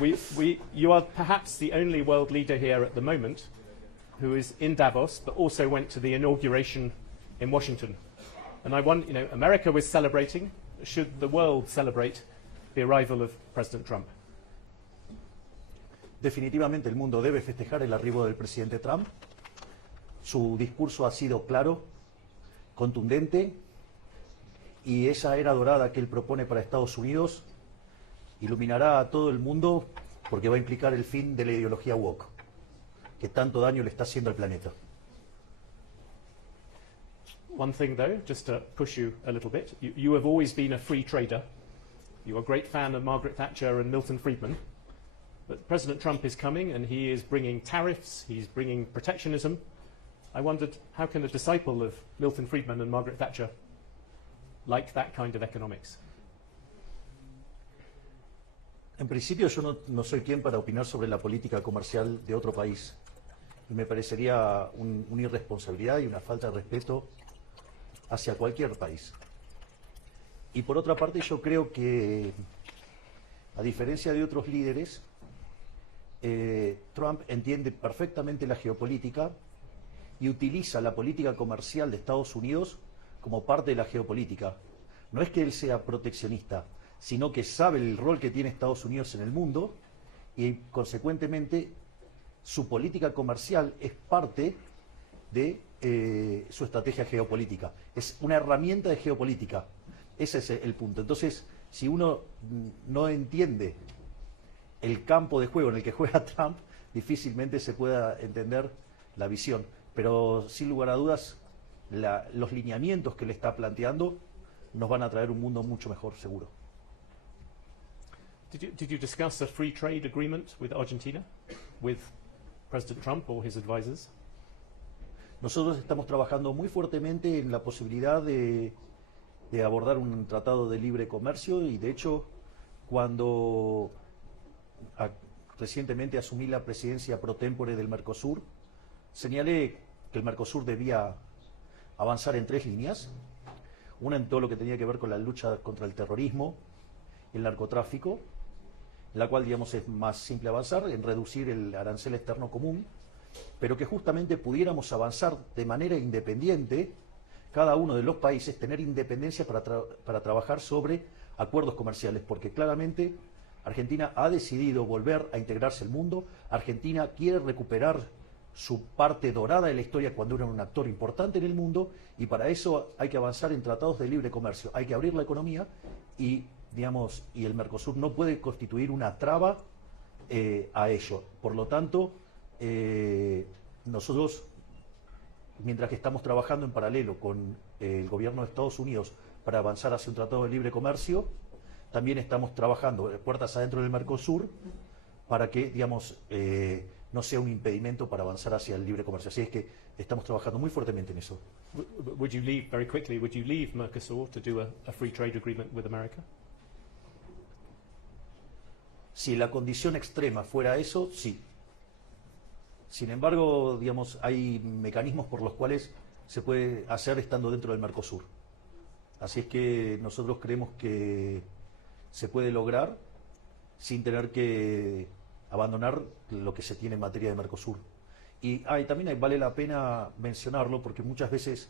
you are perhaps the only world leader here at the moment who is in Davos, but also went to the inauguration in Washington. And I want, America was celebrating. Should the world celebrate the arrival of President Trump? Definitivamente el mundo debe festejar el arribo del presidente Trump. Su discurso ha sido claro, contundente, y esa era dorada que él propone para Estados Unidos iluminará a todo el mundo porque va a implicar el fin de la ideología woke, que tanto daño le está haciendo al planeta. One thing though, just to push you a little bit, you have always been a free trader. You're a great fan of Margaret Thatcher and Milton Friedman. But President Trump is coming and he is bringing tariffs, he's bringing protectionism. I wondered, how can a disciple of Milton Friedman and Margaret Thatcher like that kind of economics? En principio yo no soy quien para opinar sobre la política comercial de otro país. Y me parecería una irresponsabilidad y una falta de respeto hacia cualquier país. Y por otra parte yo creo que, a diferencia de otros líderes, Trump entiende perfectamente la geopolítica y utiliza la política comercial de Estados Unidos como parte de la geopolítica. No es que él sea proteccionista, sino que sabe el rol que tiene Estados Unidos en el mundo y, consecuentemente, su política comercial es parte de su estrategia geopolítica. Es una herramienta de geopolítica. Ese es el punto. Entonces, si uno no entiende el campo de juego en el que juega Trump, difícilmente se pueda entender la visión. Pero, sin lugar a dudas, los lineamientos que le está planteando nos van a traer un mundo mucho mejor, seguro. Did you discuss a free trade agreement with Argentina, with President Trump or his advisors? Nosotros estamos trabajando muy fuertemente en la posibilidad de abordar un tratado de libre comercio y, de hecho, cuando recientemente asumí la presidencia pro tempore del Mercosur, señalé que el Mercosur debía avanzar en 3 líneas. Una en todo lo que tenía que ver con la lucha contra el terrorismo, el narcotráfico, en la cual, digamos, es más simple avanzar en reducir el arancel externo común, pero que justamente pudiéramos avanzar de manera independiente, cada uno de los países tener independencia para trabajar sobre acuerdos comerciales, porque claramente Argentina ha decidido volver a integrarse al mundo. Argentina quiere recuperar su parte dorada de la historia cuando era un actor importante en el mundo, y para eso hay que avanzar en tratados de libre comercio, hay que abrir la economía y, digamos, y el Mercosur no puede constituir una traba a ello. Por lo tanto, nosotros, mientras que estamos trabajando en paralelo con el gobierno de Estados Unidos para avanzar hacia un tratado de libre comercio, también estamos trabajando puertas adentro del Mercosur para que, digamos, no sea un impedimento para avanzar hacia el libre comercio. Así es que estamos trabajando muy fuertemente en eso. Would you leave, very quickly, would you leave Mercosur to do a free trade agreement with America? Si la condición extrema fuera eso, sí. Sin embargo, digamos, hay mecanismos por los cuales se puede hacer estando dentro del Mercosur. Así es que nosotros creemos que se puede lograr sin tener que abandonar lo que se tiene en materia de Mercosur. Y también vale la pena mencionarlo porque muchas veces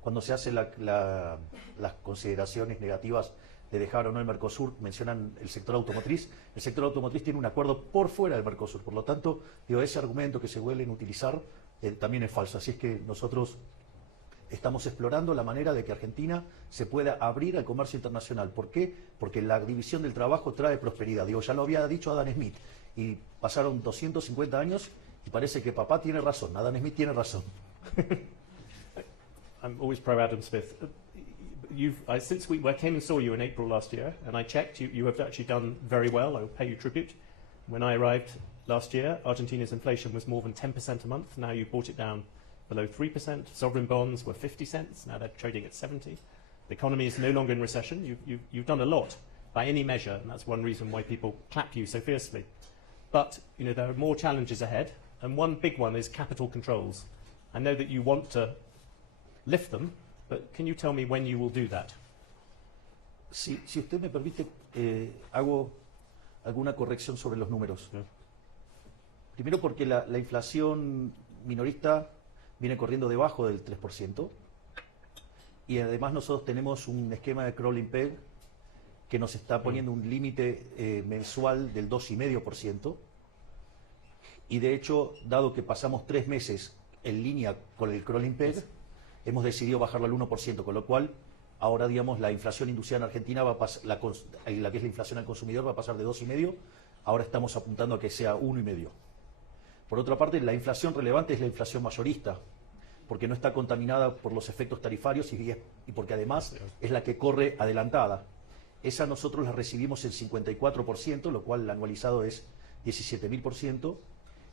cuando se hacen las consideraciones negativas de dejar o no el Mercosur, mencionan el sector automotriz. El sector automotriz tiene un acuerdo por fuera del Mercosur, por lo tanto, ese argumento que se suelen utilizar también es falso. Así es que nosotros estamos explorando la manera de que Argentina se pueda abrir al comercio internacional. ¿Por qué? Porque la división del trabajo trae prosperidad. Ya lo había dicho Adam Smith, y pasaron 250 años y parece que papá tiene razón, Adam Smith tiene razón. I'm always pro Adam Smith. Since I came and saw you in April last year, and I checked, you have actually done very well. I will pay you tribute. When I arrived last year, Argentina's inflation was more than 10% a month. Now you brought it down below 3%. Sovereign bonds were 50 cents. Now they're trading at 70. The economy is no longer in recession. You've done a lot by any measure, and that's one reason why people clap you so fiercely. But there are more challenges ahead, and one big one is capital controls. I know that you want to lift them, but can you tell me when you will do that? Si usted me permite, hago alguna corrección sobre los números. No. Primero porque la inflación minorista viene corriendo debajo del 3%, y además nosotros tenemos un esquema de crawling peg que nos está poniendo un límite mensual del 2,5%, y de hecho, dado que pasamos 3 meses en línea con el crawling peg, hemos decidido bajarlo al 1%, con lo cual ahora, digamos, la inflación inducida en Argentina va a pasar, la que es la inflación al consumidor, va a pasar de 2,5%, ahora estamos apuntando a que sea 1,5%. Por otra parte, la inflación relevante es la inflación mayorista, porque no está contaminada por los efectos tarifarios y porque además es la que corre adelantada. Esa nosotros la recibimos en 54%, lo cual el anualizado es 17.000%,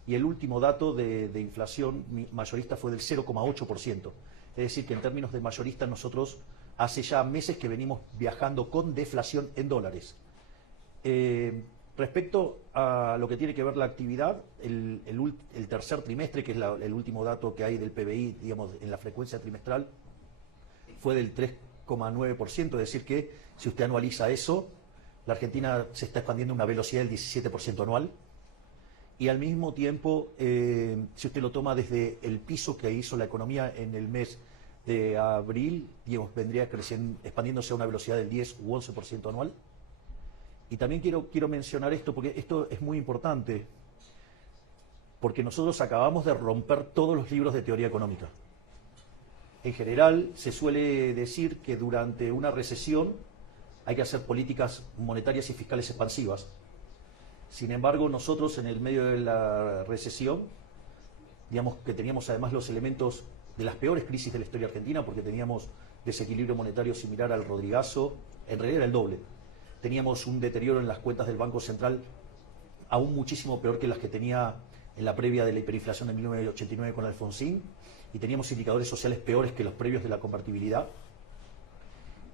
y el último dato de inflación mayorista fue del 0,8%. Es decir, que en términos de mayorista nosotros hace ya meses que venimos viajando con deflación en dólares. Respecto a lo que tiene que ver la actividad, el tercer trimestre, que es el último dato que hay del PBI, digamos, en la frecuencia trimestral, fue del 3,9%, es decir que si usted anualiza eso, la Argentina se está expandiendo a una velocidad del 17% anual, y al mismo tiempo, si usted lo toma desde el piso que hizo la economía en el mes de abril, digamos, vendría creciendo, expandiéndose a una velocidad del 10 u 11% anual. Y también quiero mencionar esto, porque esto es muy importante, porque nosotros acabamos de romper todos los libros de teoría económica. En general, se suele decir que durante una recesión hay que hacer políticas monetarias y fiscales expansivas. Sin embargo, nosotros en el medio de la recesión, digamos que teníamos además los elementos de las peores crisis de la historia argentina, porque teníamos desequilibrio monetario similar al Rodrigazo, en realidad era el doble. Teníamos un deterioro en las cuentas del Banco Central aún muchísimo peor que las que tenía en la previa de la hiperinflación de 1989 con Alfonsín, y teníamos indicadores sociales peores que los previos de la convertibilidad.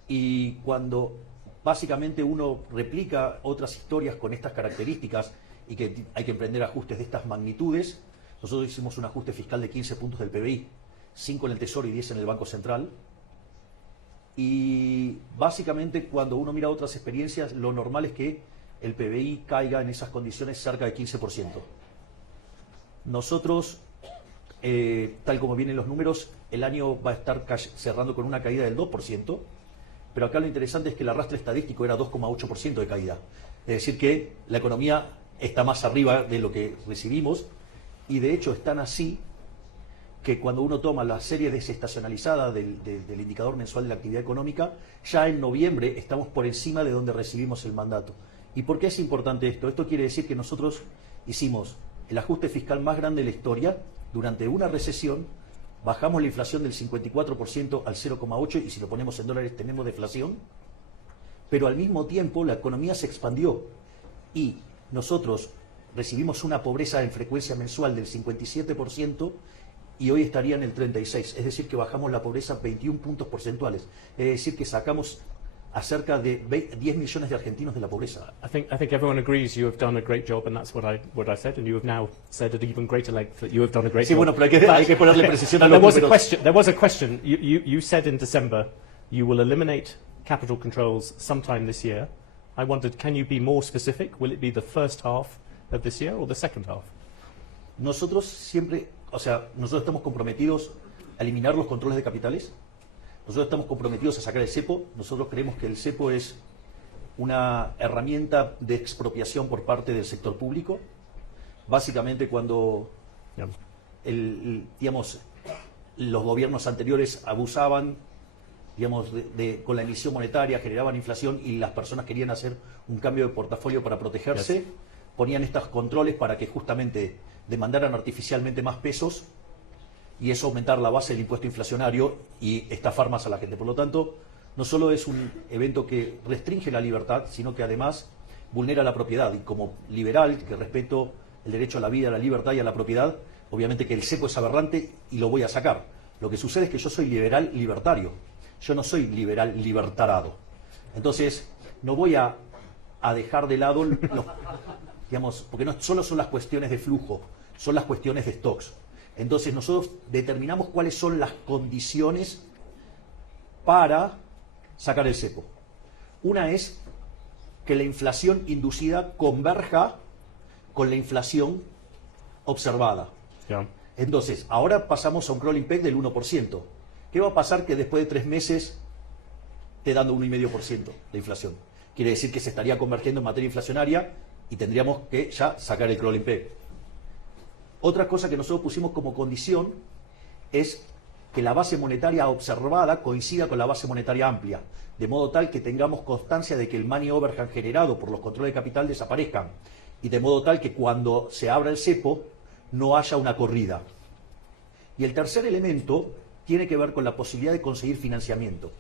Y cuando básicamente uno replica otras historias con estas características y que hay que emprender ajustes de estas magnitudes, nosotros hicimos un ajuste fiscal de 15 puntos del PBI, 5 en el Tesoro y 10 en el Banco Central. Y básicamente cuando uno mira otras experiencias, lo normal es que el PBI caiga en esas condiciones cerca de 15%. Nosotros, tal como vienen los números, el año va a estar cerrando con una caída del 2%, pero acá lo interesante es que el arrastre estadístico era 2,8% de caída. Es decir que la economía está más arriba de lo que recibimos, y de hecho están así que cuando uno toma la serie desestacionalizada del indicador mensual de la actividad económica, ya en noviembre estamos por encima de donde recibimos el mandato. ¿Y por qué es importante esto? Esto quiere decir que nosotros hicimos el ajuste fiscal más grande de la historia durante una recesión, bajamos la inflación del 54% al 0,8%, y si lo ponemos en dólares tenemos deflación, pero al mismo tiempo la economía se expandió y nosotros recibimos una pobreza en frecuencia mensual del 57%, y hoy estaría en el 36%, es decir que bajamos la pobreza 21 puntos porcentuales, es decir que sacamos a cerca de 10 millones de argentinos de la pobreza. I think everyone agrees you have done a great job, and that's what I said, and you have now said at even greater length that you have done a great Sí, job. bueno, pero hay que ponerle precisión a There los was a números. question. There was a question. You said in December you will eliminate capital controls sometime this year. I wondered, can you be more specific? Will it be the first half of this year or the second half? Nosotros siempre, nosotros estamos comprometidos a eliminar los controles de capitales. Nosotros estamos comprometidos a sacar el cepo. Nosotros creemos que el cepo es una herramienta de expropiación por parte del sector público. Básicamente cuando, digamos, los gobiernos anteriores abusaban, digamos, con la emisión monetaria, generaban inflación y las personas querían hacer un cambio de portafolio para protegerse, ponían estos controles para que justamente demandaran artificialmente más pesos, y eso aumentar la base del impuesto inflacionario y estafar más a la gente. Por lo tanto, no solo es un evento que restringe la libertad, sino que además vulnera la propiedad. Y como liberal, que respeto el derecho a la vida, a la libertad y a la propiedad, obviamente que el cepo es aberrante y lo voy a sacar. Lo que sucede es que yo soy liberal libertario, yo no soy liberal libertarado. Entonces, no voy a dejar de lado, digamos, porque no solo son las cuestiones de flujo, son las cuestiones de stocks. Entonces nosotros determinamos cuáles son las condiciones para sacar el cepo. Una es que la inflación inducida converja con la inflación observada. Yeah. Entonces, ahora pasamos a un crawling peg del 1%. ¿Qué va a pasar que después de 3 meses esté dando 1,5% de inflación? Quiere decir que se estaría convergiendo en materia inflacionaria y tendríamos que ya sacar el crawling peg. Otra cosa que nosotros pusimos como condición es que la base monetaria observada coincida con la base monetaria amplia, de modo tal que tengamos constancia de que el money overhang generado por los controles de capital desaparezcan, y de modo tal que cuando se abra el cepo no haya una corrida. Y el tercer elemento tiene que ver con la posibilidad de conseguir financiamiento.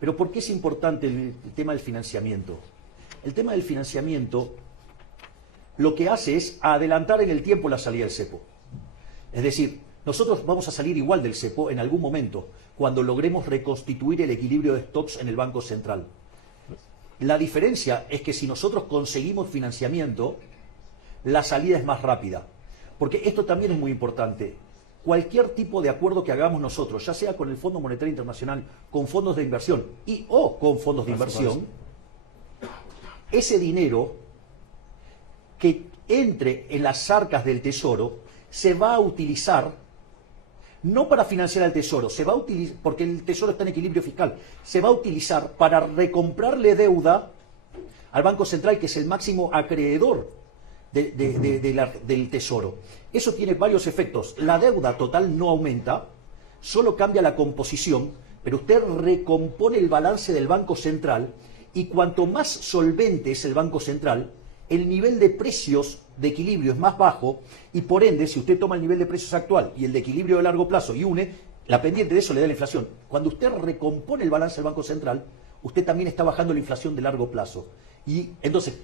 Pero ¿por qué es importante el tema del financiamiento? El tema del financiamiento lo que hace es adelantar en el tiempo la salida del cepo. Es decir, nosotros vamos a salir igual del cepo en algún momento, cuando logremos reconstituir el equilibrio de stocks en el Banco Central. La diferencia es que si nosotros conseguimos financiamiento, la salida es más rápida. Porque esto también es muy importante. Cualquier tipo de acuerdo que hagamos nosotros, ya sea con el Fondo Monetario Internacional, con fondos de inversión o con fondos de inversión, ese dinero que entre en las arcas del Tesoro se va a utilizar no para financiar al Tesoro, se va a utilizar, porque el Tesoro está en equilibrio fiscal, se va a utilizar para recomprarle deuda al Banco Central, que es el máximo acreedor del Tesoro. Eso tiene varios efectos. La deuda total no aumenta, solo cambia la composición, pero usted recompone el balance del Banco Central, y cuanto más solvente es el Banco Central, el nivel de precios de equilibrio es más bajo, y por ende, si usted toma el nivel de precios actual y el de equilibrio de largo plazo y une, la pendiente de eso le da la inflación. Cuando usted recompone el balance del Banco Central, usted también está bajando la inflación de largo plazo. Y entonces,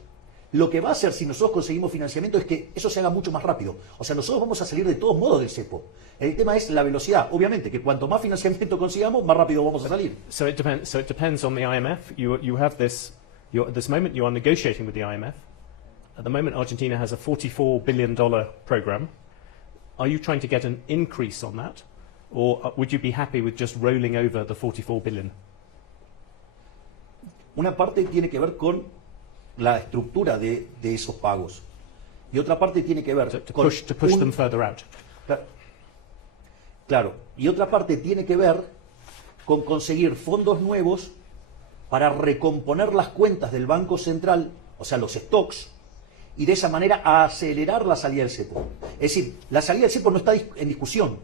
lo que va a hacer si nosotros conseguimos financiamiento es que eso se haga mucho más rápido. O sea, nosotros vamos a salir de todos modos del cepo. El tema es la velocidad. Obviamente, que cuanto más financiamiento consigamos, más rápido vamos a salir. So it depends on the IMF. You have this. At this moment, you are negotiating with the IMF. At the moment, Argentina has a $44 billion program. Are you trying to get an increase on that, or would you be happy with just rolling over the 44 billion? Una parte tiene que ver con la estructura de esos pagos, y otra parte tiene que ver To con push them further out. Claro, y otra parte tiene que ver con conseguir fondos nuevos para recomponer las cuentas del Banco Central, o sea, los stocks, y de esa manera acelerar la salida del cepo. Es decir, la salida del cepo no está en discusión.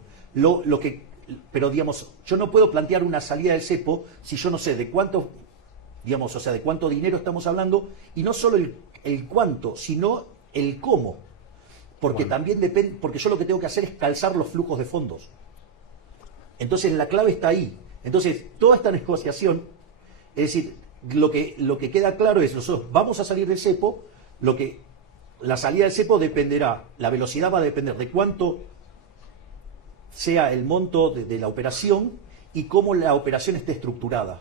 Pero digamos, yo no puedo plantear una salida del cepo si yo no sé de cuánto, digamos, o sea, de cuánto dinero estamos hablando, y no solo el cuánto, sino el cómo. Porque también depende, porque yo lo que tengo que hacer es calzar los flujos de fondos. Entonces la clave está ahí. Entonces, toda esta negociación, es decir, lo que queda claro es, nosotros vamos a salir del cepo, la salida del cepo dependerá, la velocidad va a depender de cuánto sea el monto de la operación y cómo la operación esté estructurada.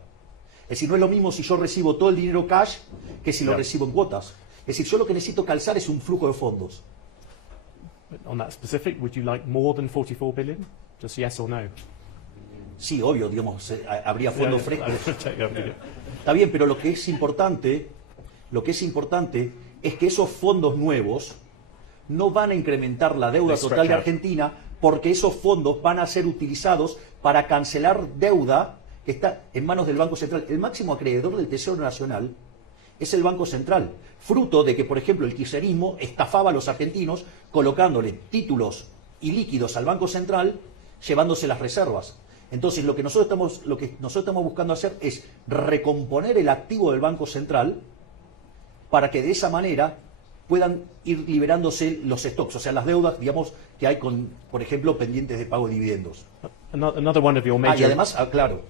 Es decir, no es lo mismo si yo recibo todo el dinero cash que si lo recibo en cuotas. Es decir, yo lo que necesito calzar es un flujo de fondos. On that specific, would you like more than 44 billion? Just yes or no? Sí, obvio, digamos, habría fondos frescos. Yeah. Está bien, pero lo que es importante es que esos fondos nuevos no van a incrementar la deuda total de Argentina, porque esos fondos van a ser utilizados para cancelar deuda que está en manos del Banco Central. El máximo acreedor del Tesoro Nacional es el Banco Central, fruto de que, por ejemplo, el kirchnerismo estafaba a los argentinos colocándole títulos y líquidos al Banco Central, llevándose las reservas. Entonces, lo que nosotros estamos buscando hacer es recomponer el activo del Banco Central para que de esa manera puedan ir liberándose los stocks, o sea, las deudas, digamos, que hay con, por ejemplo, pendientes de pago de dividendos. Another one of your major... Y además, claro,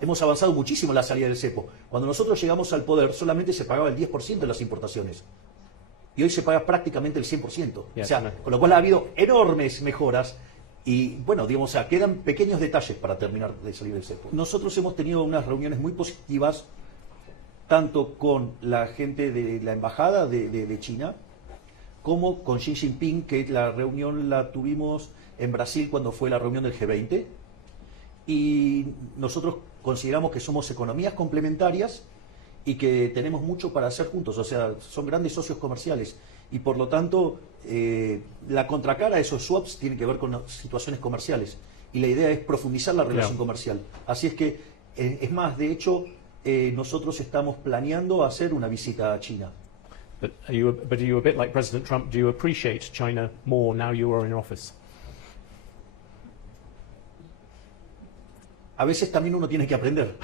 hemos avanzado muchísimo en la salida del cepo. Cuando nosotros llegamos al poder, solamente se pagaba el 10% de las importaciones. Y hoy se paga prácticamente el 100%. Yes, o sea, con lo cual ha habido enormes mejoras. Y bueno, digamos, o sea, quedan pequeños detalles para terminar de salir del cepo. Nosotros hemos tenido unas reuniones muy positivas, tanto con la gente de la embajada de China, como con Xi Jinping, que la reunión la tuvimos en Brasil cuando fue la reunión del G20. Y nosotros consideramos que somos economías complementarias y que tenemos mucho para hacer juntos, o sea, son grandes socios comerciales y por lo tanto la contracara a esos swaps tiene que ver con las situaciones comerciales y la idea es profundizar la relación comercial. Así es que, es más, de hecho, nosotros estamos planeando hacer una visita a China. But are you a bit like President Trump? Do you appreciate China more now you are in office? A veces también uno tiene que aprender.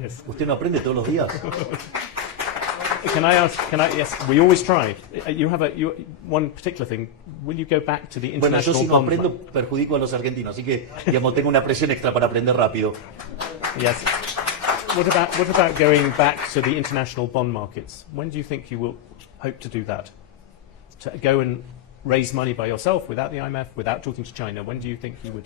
Yes. ¿Usted no aprende todos los días? Can I ask? Yes, we always try. You have one particular thing. Will you go back to the Bueno, yo international si no bond aprendo market? perjudico a los argentinos, así que, digamos, tengo una presión extra para aprender rápido. Yes. What about going back to the international bond markets? When do you think you will hope to do that? To go and raise money by yourself without the IMF, without talking to China? When do you think you would?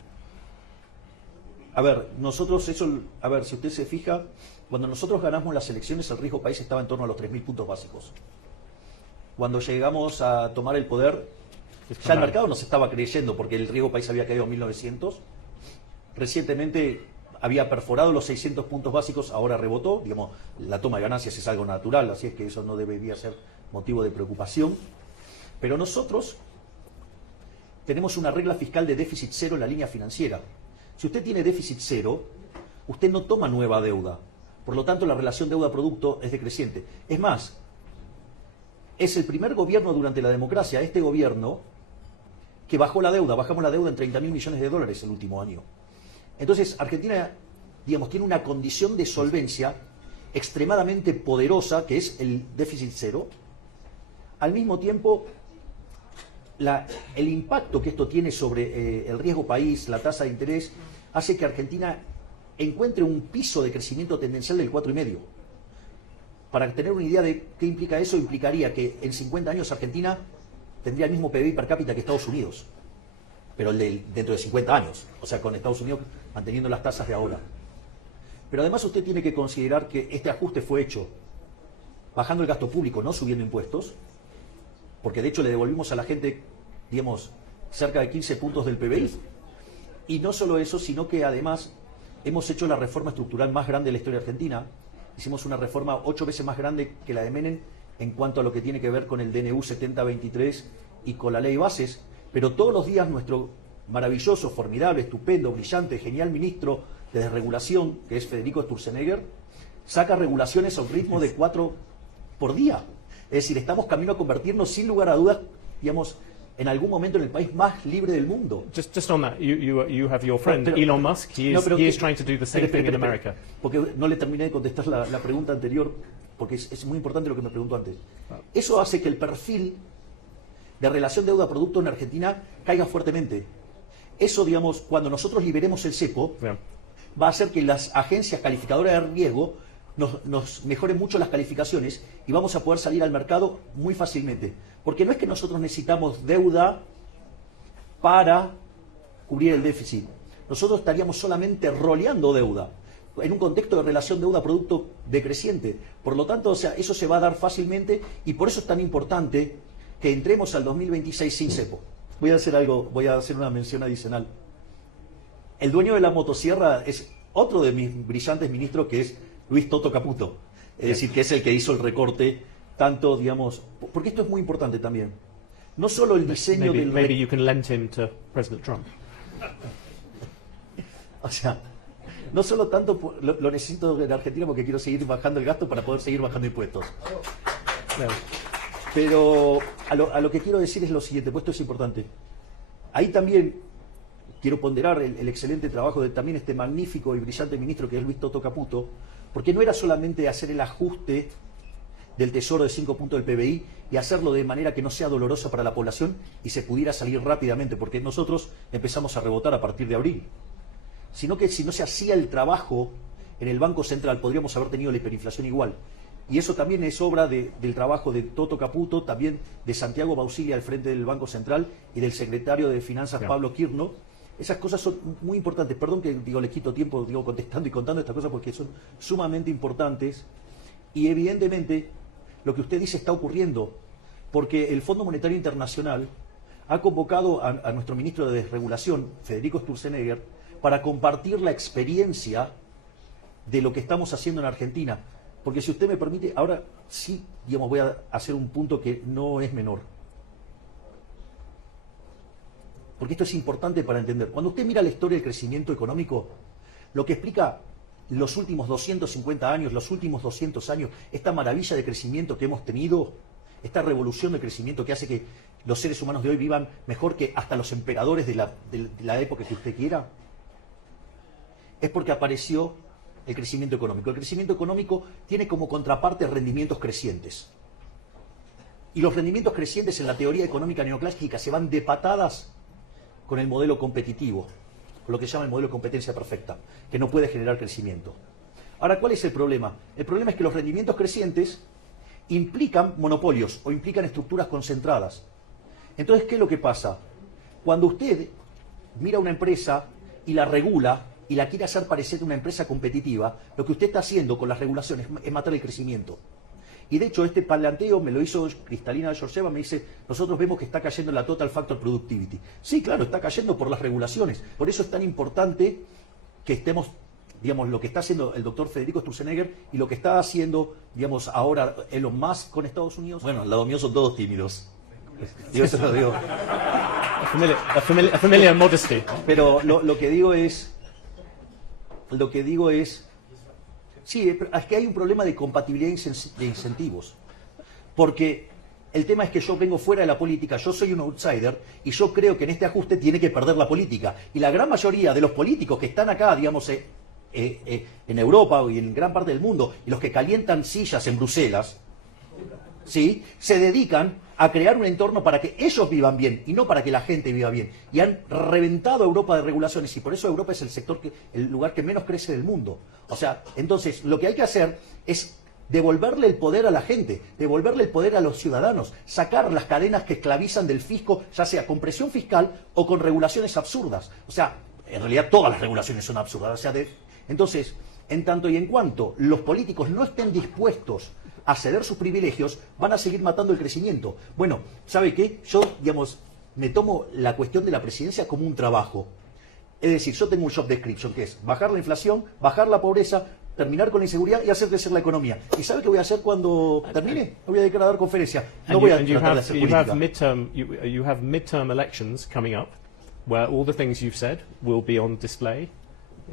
A ver, nosotros eso, a ver, si usted se fija, cuando nosotros ganamos las elecciones el riesgo país estaba en torno a los 3.000 puntos básicos. Cuando llegamos a tomar el poder, ya el mercado nos estaba creyendo porque el riesgo país había caído a 1.900. Recientemente había perforado los 600 puntos básicos, ahora rebotó. Digamos, la toma de ganancias es algo natural, así es que eso no debería ser motivo de preocupación. Pero nosotros tenemos una regla fiscal de déficit cero en la línea financiera. Si usted tiene déficit cero, usted no toma nueva deuda. Por lo tanto, la relación deuda-producto es decreciente. Es más, es el primer gobierno durante la democracia, este gobierno, que bajó la deuda. Bajamos la deuda en 30.000 millones de dólares el último año. Entonces, Argentina, digamos, tiene una condición de solvencia extremadamente poderosa, que es el déficit cero. Al mismo tiempo, el impacto que esto tiene sobre el riesgo país, la tasa de interés, hace que Argentina encuentre un piso de crecimiento tendencial del 4,5. Para tener una idea de qué implica eso, implicaría que en 50 años Argentina tendría el mismo PBI per cápita que Estados Unidos, pero dentro de 50 años, o sea, con Estados Unidos manteniendo las tasas de ahora. Pero además usted tiene que considerar que este ajuste fue hecho bajando el gasto público, no subiendo impuestos, porque de hecho le devolvimos a la gente, digamos, cerca de 15 puntos del PBI. Y no solo eso, sino que además hemos hecho la reforma estructural más grande de la historia argentina. Hicimos una reforma 8 veces más grande que la de Menem en cuanto a lo que tiene que ver con el DNU 7023 y con la ley bases. Pero todos los días nuestro maravilloso, formidable, estupendo, brillante, genial ministro de desregulación, que es Federico Sturzenegger, saca regulaciones a un ritmo de 4 por día. Es decir, estamos camino a convertirnos sin lugar a dudas, digamos, en algún momento en el país más libre del mundo. Just on that, you have your friend Elon Musk. He is trying to do the same thing in America. Porque no le terminé de contestar la pregunta anterior, porque es muy importante lo que me preguntó antes. Eso hace que el perfil de relación deuda-producto en Argentina caiga fuertemente. Eso, digamos, cuando nosotros liberemos el cepo, va a hacer que las agencias calificadoras de riesgo nos mejoren mucho las calificaciones y vamos a poder salir al mercado muy fácilmente. Porque no es que nosotros necesitamos deuda para cubrir el déficit. Nosotros estaríamos solamente roleando deuda en un contexto de relación deuda-producto decreciente. Por lo tanto, o sea, eso se va a dar fácilmente y por eso es tan importante que entremos al 2026 sin cepo. Voy a hacer una mención adicional. El dueño de la motosierra es otro de mis brillantes ministros, que es Luis Toto Caputo. Es decir, que es el que hizo el recorte, tanto, digamos, porque esto es muy importante también. No solo el diseño del... Maybe you can lend him to President Trump. O sea, no solo tanto lo necesito en Argentina porque quiero seguir bajando el gasto para poder seguir bajando impuestos. No. Pero a lo que quiero decir es lo siguiente, pues esto es importante. Ahí también quiero ponderar el excelente trabajo de también este magnífico y brillante ministro que es Luis Toto Caputo, porque no era solamente hacer el ajuste del tesoro de 5 puntos del PBI y hacerlo de manera que no sea dolorosa para la población y se pudiera salir rápidamente, porque nosotros empezamos a rebotar a partir de abril. Sino que si no se hacía el trabajo en el Banco Central, podríamos haber tenido la hiperinflación igual. Y eso también es obra del trabajo de Toto Caputo, también de Santiago Bausili al frente del Banco Central y del secretario de Finanzas Pablo Kirno. Esas cosas son muy importantes. Perdón que le quito tiempo contestando y contando estas cosas porque son sumamente importantes. Y evidentemente lo que usted dice está ocurriendo porque el Fondo Monetario Internacional ha convocado a nuestro ministro de Desregulación, Federico Sturzenegger, para compartir la experiencia de lo que estamos haciendo en Argentina. Porque si usted me permite, ahora sí, digamos, voy a hacer un punto que no es menor. Porque esto es importante para entender. Cuando usted mira la historia del crecimiento económico, lo que explica los últimos 250 años, los últimos 200 años, esta maravilla de crecimiento que hemos tenido, esta revolución de crecimiento que hace que los seres humanos de hoy vivan mejor que hasta los emperadores de la época que usted quiera, es porque apareció el crecimiento económico. El crecimiento económico tiene como contraparte rendimientos crecientes. Y los rendimientos crecientes en la teoría económica neoclásica se van de patadas con el modelo competitivo, con lo que se llama el modelo de competencia perfecta, que no puede generar crecimiento. Ahora, ¿cuál es el problema? El problema es que los rendimientos crecientes implican monopolios o implican estructuras concentradas. Entonces, ¿qué es lo que pasa? Cuando usted mira una empresa y la regula y la quiere hacer parecer una empresa competitiva, lo que usted está haciendo con las regulaciones es matar el crecimiento. Y de hecho, este planteo me lo hizo Cristalina Georgieva, me dice, nosotros vemos que está cayendo la Total Factor Productivity. Sí, claro, está cayendo por las regulaciones. Por eso es tan importante que estemos, digamos, lo que está haciendo el doctor Federico Sturzenegger y lo que está haciendo, digamos, ahora Elon Musk con Estados Unidos. Bueno, al lado mío son todos tímidos. Yo eso lo digo. A familiar modesty. Pero lo que digo es, sí, es que hay un problema de compatibilidad de incentivos. Porque el tema es que yo vengo fuera de la política, yo soy un outsider y yo creo que en este ajuste tiene que perder la política. Y la gran mayoría de los políticos que están acá, digamos, en Europa y en gran parte del mundo, y los que calientan sillas en Bruselas, ¿sí?, se dedican a crear un entorno para que ellos vivan bien y no para que la gente viva bien. Y han reventado a Europa de regulaciones y por eso Europa es el lugar que menos crece del mundo. O sea, entonces lo que hay que hacer es devolverle el poder a la gente, devolverle el poder a los ciudadanos, sacar las cadenas que esclavizan del fisco, ya sea con presión fiscal o con regulaciones absurdas. O sea, en realidad todas las regulaciones son absurdas. O sea, entonces, en tanto y en cuanto los políticos no estén dispuestos a ceder sus privilegios, van a seguir matando el crecimiento. Bueno, ¿sabe qué? Yo, digamos, me tomo la cuestión de la presidencia como un trabajo. Es decir, yo tengo un job description, que es bajar la inflación, bajar la pobreza, terminar con la inseguridad y hacer crecer la economía. ¿Y sabe qué voy a hacer cuando termine? Voy a dedicar a dar conferencia. No voy a tratar de hacer política. You have midterm elections coming up, where all the things you've said will be on display.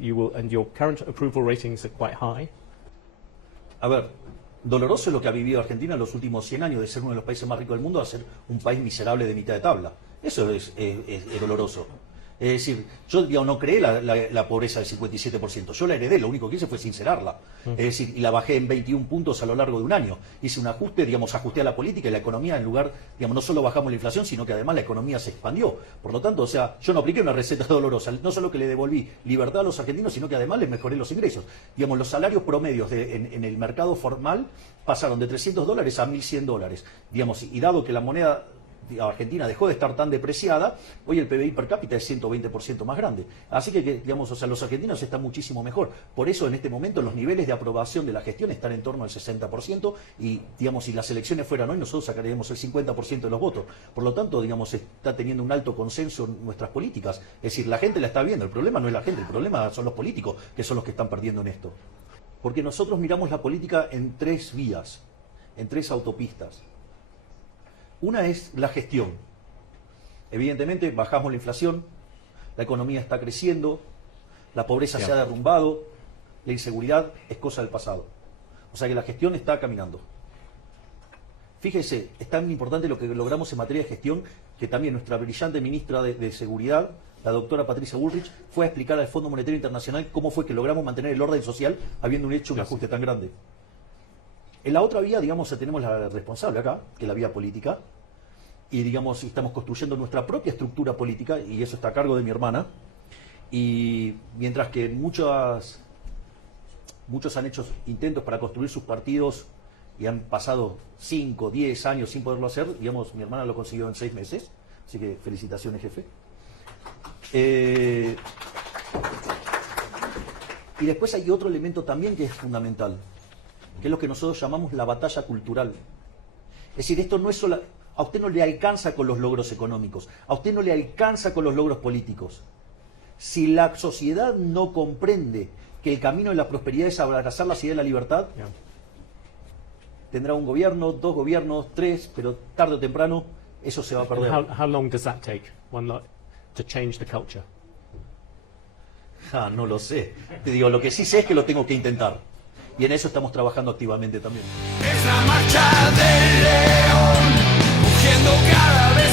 And your current approval ratings are quite high. A ver, doloroso es lo que ha vivido Argentina en los últimos 100 años, de ser uno de los países más ricos del mundo a ser un país miserable de mitad de tabla. Eso es doloroso. Es decir, yo, digamos, no creé la pobreza del 57%, yo la heredé, lo único que hice fue sincerarla. Es decir, y la bajé en 21 puntos a lo largo de un año. Hice un ajuste, digamos, ajusté a la política y la economía, en lugar, digamos, no solo bajamos la inflación, sino que además la economía se expandió. Por lo tanto, o sea, yo no apliqué una receta dolorosa, no solo que le devolví libertad a los argentinos, sino que además les mejoré los ingresos. Digamos, los salarios promedios en el mercado formal pasaron de $300 a $1.100. Digamos, y dado que la moneda Argentina dejó de estar tan depreciada, hoy el PBI per cápita es 120% más grande. Así que, digamos, o sea, los argentinos están muchísimo mejor. Por eso, en este momento, los niveles de aprobación de la gestión están en torno al 60% y, digamos, si las elecciones fueran hoy, nosotros sacaríamos el 50% de los votos. Por lo tanto, digamos, está teniendo un alto consenso en nuestras políticas. Es decir, la gente la está viendo. El problema no es la gente, el problema son los políticos, que son los que están perdiendo en esto. Porque nosotros miramos la política en 3 vías, en 3 autopistas. Una es la gestión. Evidentemente bajamos la inflación, la economía está creciendo, la pobreza se ha derrumbado, la inseguridad es cosa del pasado. O sea que la gestión está caminando. Fíjese, es tan importante lo que logramos en materia de gestión que también nuestra brillante ministra de Seguridad, la doctora Patricia Bullrich, fue a explicar al Fondo Monetario Internacional cómo fue que logramos mantener el orden social habiendo hecho un ajuste tan grande. En la otra vía, digamos, tenemos la responsable acá, que es la vía política, y digamos, estamos construyendo nuestra propia estructura política, y eso está a cargo de mi hermana, y mientras que muchos han hecho intentos para construir sus partidos y han pasado 5, 10 años sin poderlo hacer, digamos, mi hermana lo consiguió en 6 meses, así que felicitaciones, jefe. Y después hay otro elemento también que es fundamental, que es lo que nosotros llamamos la batalla cultural. Es decir, esto no es solo, a usted no le alcanza con los logros económicos, a usted no le alcanza con los logros políticos. Si la sociedad no comprende que el camino de la prosperidad es abrazar la idea de la libertad, tendrá un gobierno, 2 gobiernos, 3, pero tarde o temprano eso se va a And perder. how long does that take? To change the culture? Ah, no lo sé. Te digo, lo que sí sé es que lo tengo que intentar. Y en eso estamos trabajando activamente también. Es la marcha del león, rugiendo cada vez